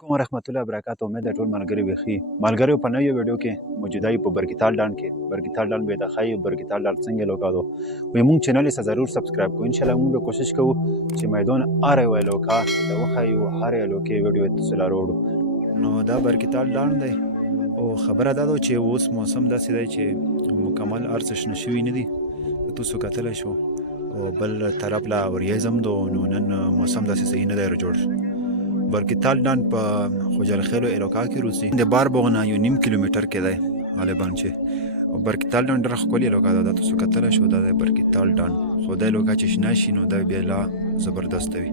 کوم رحمت الله وبرکاته. امید ده ټول ملګري بخي ملګرو په نوې ویډیو کې موجوده یو په برګیتال ډان کې برګیتال ډان به د خای برګیتال ډان څنګه لوکادو وي مونږ چینل یې ضرور سبسکرایب کو ان شاء الله مونږ کوشش کوو چې میدان اره وای لوکا د وخایو هر لوکي ویډیو تاسو لارو نو دا برګیتال ډان دی او خبره دا ده چې اوس موسم داسې دی چې مکمل ارزش نشوي نه دي تاسو کتلی شو او بل طرف لا وریځم دو نو نن موسم داسې صحیح نه دی جوړ برګیتال ډان په خوجل خیلو علاقه کې روسي د بار بغنا یو نیم کیلومتر کې دی غالبا چې برګیتال ډان ډېره ښکلې علاقه ده تاسو کتلی شو دا د برګیتال ډان خو دا علاقه چې شنه شي نو دا بیا لا زبردست وي